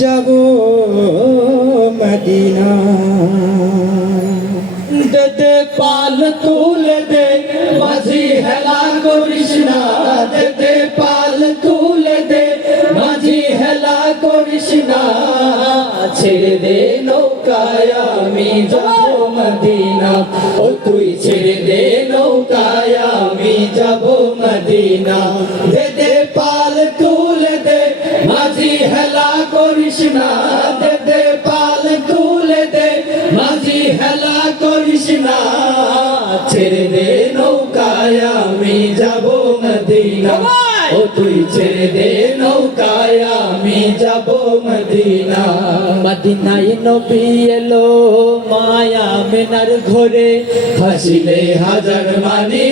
যাব মদিনা। দে দে পাল তুলে দে মাঝি হেলা করিস না, দে দে পাল তুলে দে মাঝি হেলা করিস না। ছেড়ে দে নৌকায় আমি যাব মদিনা, ও তুই ছেড়ে দে নৌকায় আমি যাব মদিনা। দে দে পাল তুলে দে মাঝি হেলা করিস না, দে দে পাল তুলে দে মাঝি হেলা করিস না। ছেড়ে দে নৌকায় আমি যাব মদিনা, ও তুই ছেড়ে দে নৌকায় আমি যাব মদিনা। মদিনায় নবী এলো মায়া মেনার ঘরে, হাসিলে হাজার মানি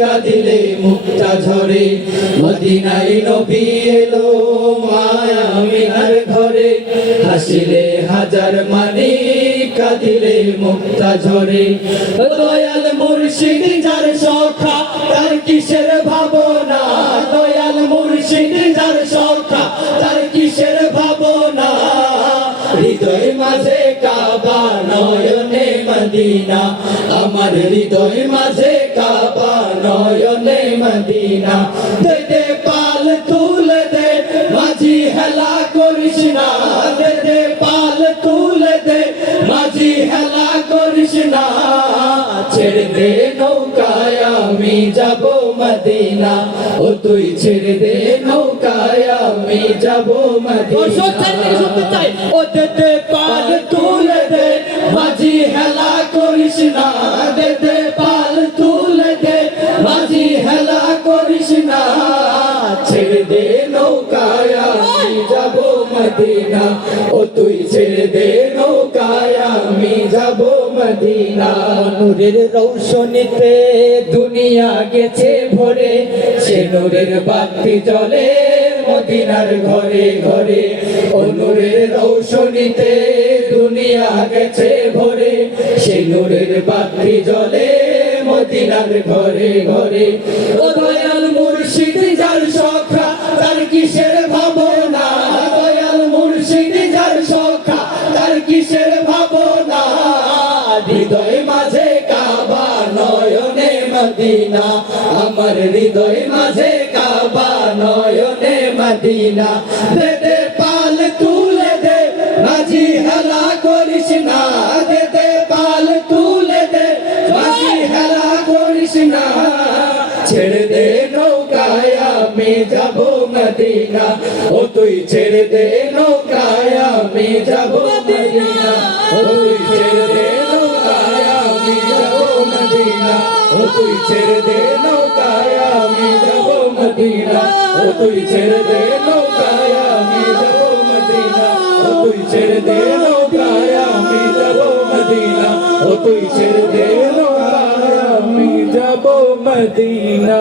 কাঁদিলে মুক্তা ঝরে। মদিনায় নবী এলো মায়া মেনার ঘরে, হাসিলে হাজার মানি কাঁদিলে মুক্তা ঝরে। দয়াল মুর্শিদ যার সখা তার কিসের ভাবনা, দয়াল মুর্শিদ যার সখা তার কিসের ভাবনা। হৃদয় মাঝে কাবা নয়নে মদিনা, আমার হৃদয় মাঝে কাবা নয়নে মদিনা। দে দে পাল তুলে দে মাঝি হেলা করিস না, দে দে পাল তুলে দে মাঝি হেলা করিস না। ছেড়ে দে নৌকায় আমি যাব মদিনা, ও তুই ছেড়ে দে নৌকায় আমি যাব মদিনা। ও দে দে পাল তুলে দে মাঝি হেলা করিস না, দে দে পাল তুলে দে মাঝি হেলা করিস না। ছেড়ে দে নৌকায় আমি যাব মদিনা, ও তুই ছেড়ে দে নৌকায় আমি যাব মদিনা। নূরের রৌশনীতে দুনিয়া গেছে ভরে, সে নূরের বাতি জ্বলে মদিনার ঘরে ঘরে। ও নূরের রৌশনীতে দুনিয়া গেছে ভরে, সে নূরের বাতি জ্বলে মদিনার ঘরে ঘরে। ও দয়াল মুর্শিদ যার সখা তার কিসের ভাবনা, দয়াল মুর্শিদ যার সখা তার কিসের ভাবনা। হৃদয় মাঝে কাবা নয়নে মদিনা, আমার হৃদয় মাঝে কাবা নয়নে মদিনা। দে দে পাল তুলে দে মাঝি হেলা করিস না, দে দে পাল তুলে দে মাঝি হেলা করিস না। ছেড়ে দে নৌকায় আমি যাব মদিনা, ও তুই ছেড়ে দে নৌকায় আমি যাব মদিনা। ও তুই ছেড়ে দে নৌকায় আমি যাব মদিনা, ও তুই ছেড়ে দে নৌকায় আমি যাব মদিনা। ও তুই ছেড়ে দে নৌকায় আমি যাব মদিনা, ও তুই ছেড়ে দে নৌকায় আমি যাব মদিনা। ও তুই ছেড়ে দে নৌকায় আমি যাব মদিনা।